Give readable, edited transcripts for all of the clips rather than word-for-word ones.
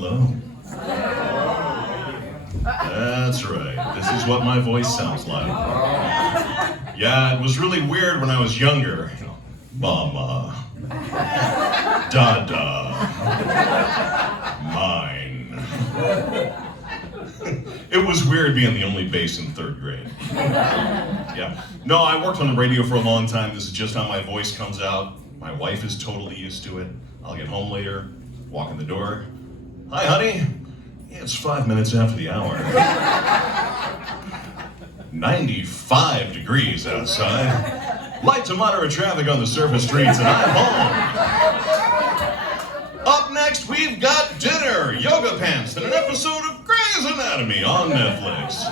Hello. That's right. This is what my voice sounds like. Yeah, it was really weird when I was younger. Mama. Dada. Mine. It was weird being the only bass in 3rd grade. Yeah. No, I worked on the radio for a long time. This is just how my voice comes out. My wife is totally used to it. I'll get home later, walk in the door. Hi, honey. Yeah, it's 5 minutes after the hour. 95 degrees outside. Light to moderate traffic on the surface streets, and I'm home. Up next, we've got dinner, yoga pants, and an episode of Grey's Anatomy on Netflix.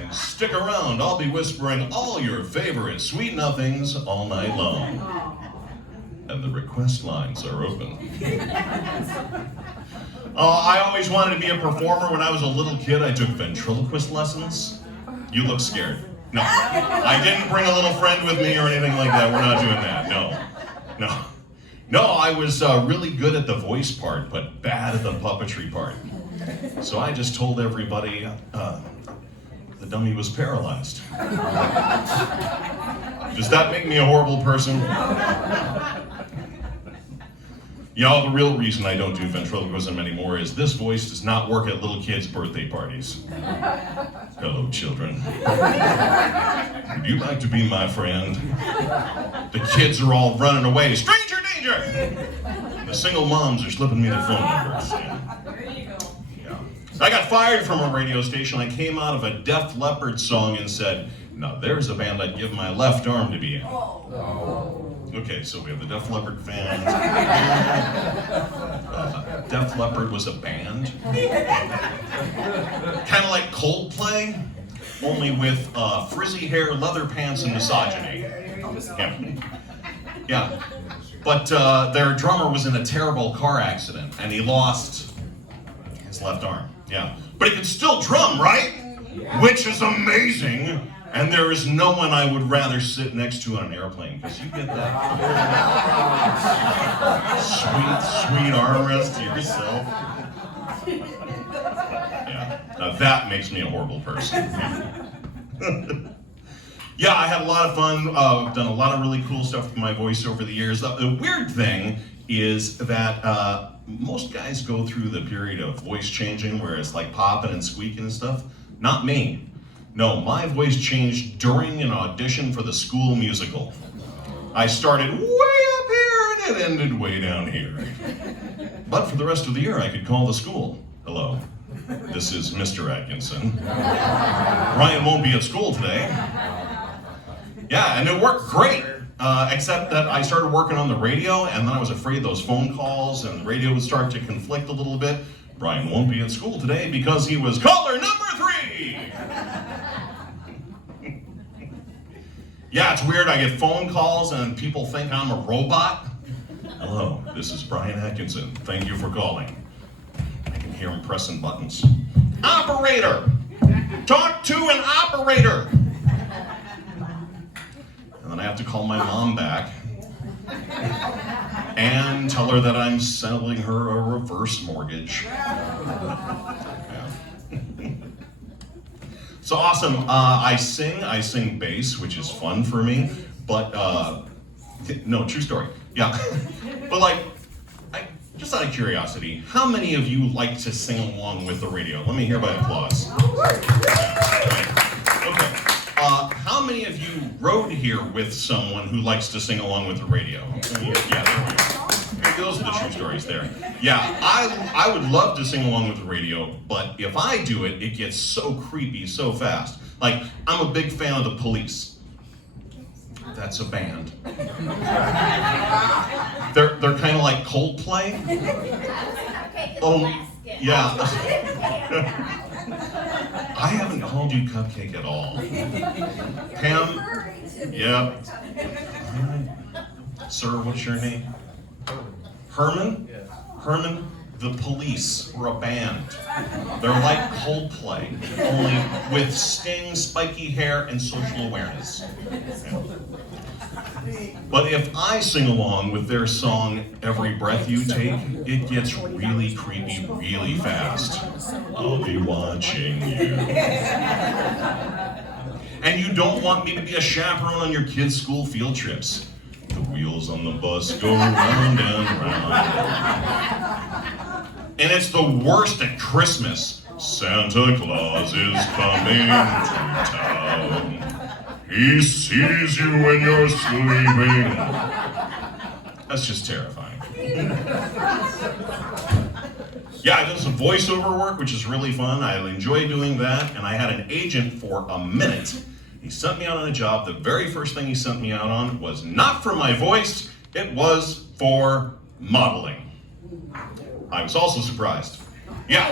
And stick around, I'll be whispering all your favorite sweet nothings all night long. And the request lines are open. I always wanted to be a performer. When I was a little kid, I took ventriloquist lessons. You look scared. No, I didn't bring a little friend with me or anything like that. We're not doing that. No, I was really good at the voice part, but bad at the puppetry part. So I just told everybody the dummy was paralyzed. Does that make me a horrible person? Y'all, the real reason I don't do ventriloquism anymore is this voice does not work at little kids' birthday parties. Hello, children. Would you like to be my friend? The kids are all running away. Stranger danger! And the single moms are slipping me their phone numbers. Yeah. There you go. Yeah. I got fired from a radio station. I came out of a Def Leppard song and said, now there's a band I'd give my left arm to be in. Oh. Okay, so we have the Def Leppard fan. Def Leppard was a band. Kind of like Coldplay, only with frizzy hair, leather pants, and misogyny. Yeah. But their drummer was in a terrible car accident, and he lost his left arm. Yeah. But he can still drum, right? Which is amazing. And there is no one I would rather sit next to on an airplane, because you get that sweet armrest to yourself. Yeah, now that makes me a horrible person. Yeah, I had a lot of fun. I've done a lot of really cool stuff with my voice over the years. The weird thing is that most guys go through the period of voice changing where it's like popping and squeaking and stuff. Not me. No, my voice changed during an audition for the school musical. I started way up here and it ended way down here. But for the rest of the year, I could call the school. Hello, this is Mr. Atkinson. Ryan won't be at school today. Yeah, and it worked great, except that I started working on the radio, and then I was afraid those phone calls and the radio would start to conflict a little bit. Brian won't be at school today because he was caller number 3. Yeah, it's weird. I get phone calls and people think I'm a robot. Hello, this is Brian Atkinson. Thank you for calling. I can hear him pressing buttons. Operator! Talk to an operator! And then I have to call my mom back and tell her that I'm selling her a reverse mortgage. Yeah. So awesome. I sing bass, which is fun for me, but no, true story. Yeah. But like, just out of curiosity, how many of you like to sing along with the radio? Let me hear by applause. Okay. How many of you rode here with someone who likes to sing along with the radio? Yeah, there we go. Those are the true stories there. Yeah, I would love to sing along with the radio, but if I do it, it gets so creepy so fast. Like, I'm a big fan of the Police. That's a band. They're kind of like Coldplay. Oh, yeah. I haven't called you Cupcake at all. Pam? Yeah. Sir, what's your name? Herman? Herman, the Police were a band. They're like Coldplay, only with Sting, spiky hair, and social awareness. Yeah. But if I sing along with their song, Every Breath You Take, it gets really creepy really fast. I'll be watching you. And you don't want me to be a chaperone on your kids' school field trips. The wheels on the bus go round and round. And it's the worst at Christmas. Santa Claus is coming to town. He sees you when you're sleeping. That's just terrifying. Yeah, I did some voiceover work, which is really fun. I enjoy doing that, and I had an agent for a minute. He sent me out on a job. The very first thing he sent me out on was not for my voice, it was for modeling. I was also surprised. Yeah,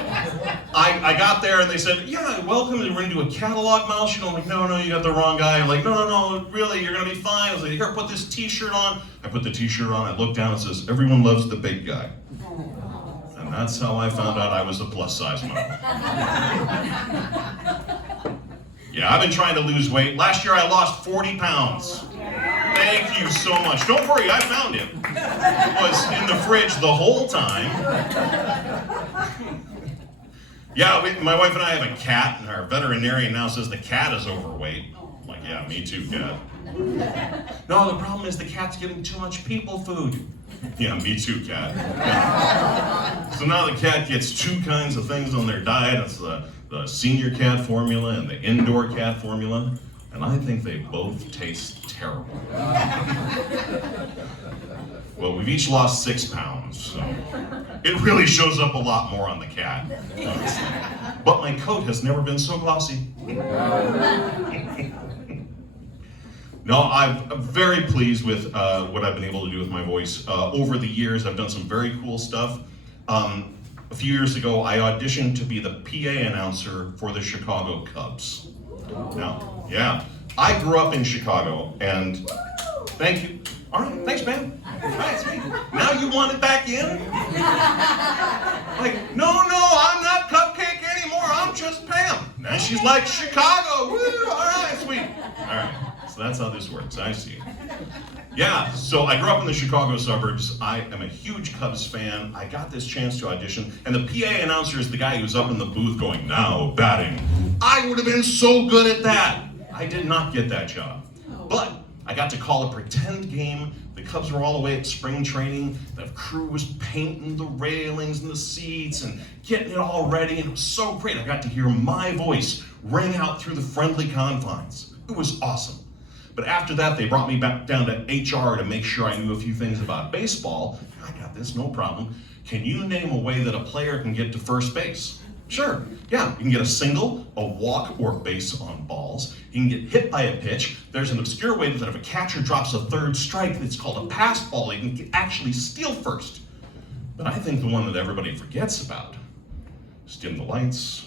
I got there and they said, yeah, welcome, we're gonna do a catalog mouse. I'm like, no, you got the wrong guy. I'm like, no, really, you're gonna be fine. I was like, here, put this t-shirt on. I put the t-shirt on, I looked down, it says, everyone loves the big guy. And that's how I found out I was a plus size model. Yeah, I've been trying to lose weight. Last year I lost 40 pounds. Thank you so much. Don't worry, I found it. It was in the fridge the whole time. Yeah, my wife and I have a cat, and our veterinarian now says the cat is overweight. I'm like, yeah, me too, cat. No, the problem is the cat's getting too much people food. Yeah, me too, cat. Yeah. So now the cat gets two kinds of things on their diet. It's the senior cat formula and the indoor cat formula. And I think they both taste terrible. Well, we've each lost 6 pounds, so it really shows up a lot more on the cat. Honestly. But my coat has never been so glossy. No, I'm very pleased with what I've been able to do with my voice. Over the years, I've done some very cool stuff. A few years ago, I auditioned to be the PA announcer for the Chicago Cubs. Now, yeah, I grew up in Chicago, and thank you. All right, thanks, man. All right, sweet. Now you want it back in? Like, no, I'm not Cupcake anymore. I'm just Pam. Now she's like, Chicago. Woo, all right, sweet. All right, so that's how this works. I see. Yeah, so I grew up in the Chicago suburbs. I am a huge Cubs fan. I got this chance to audition, and the PA announcer is the guy who's up in the booth going, now batting. I would have been so good at that. I did not get that job. But I got to call a pretend game. The Cubs were all away at spring training. The crew was painting the railings and the seats and getting it all ready, and it was so great. I got to hear my voice ring out through the friendly confines. It was awesome. But after that, they brought me back down to HR to make sure I knew a few things about baseball. I got this, no problem. Can you name a way that a player can get to first base? Sure, yeah, you can get a single, a walk, or a base on balls. You can get hit by a pitch. There's an obscure way that if a catcher drops a third strike, it's called a pass ball. You can actually steal first. But I think the one that everybody forgets about is dim the lights,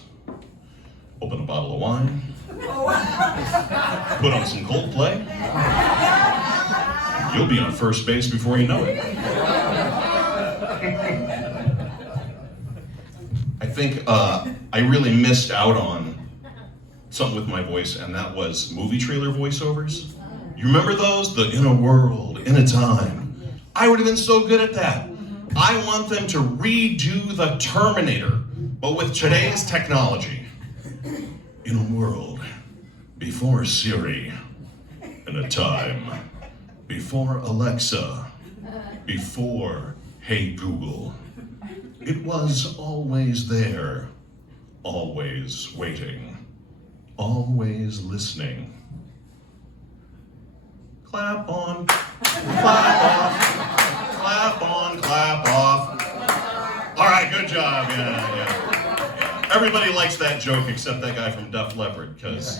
open a bottle of wine, put on some Coldplay. You'll be on first base before you know it. I think I really missed out on something with my voice, and that was movie trailer voiceovers. You remember those? The in a world, in a time. I would have been so good at that. I want them to redo the Terminator, but with today's technology. In a world before Siri, in a time before Alexa, before Hey Google. It was always there, always waiting, always listening. Clap on, clap off, clap on, clap off. All right, good job, yeah. Everybody likes that joke except that guy from Def Leppard, because...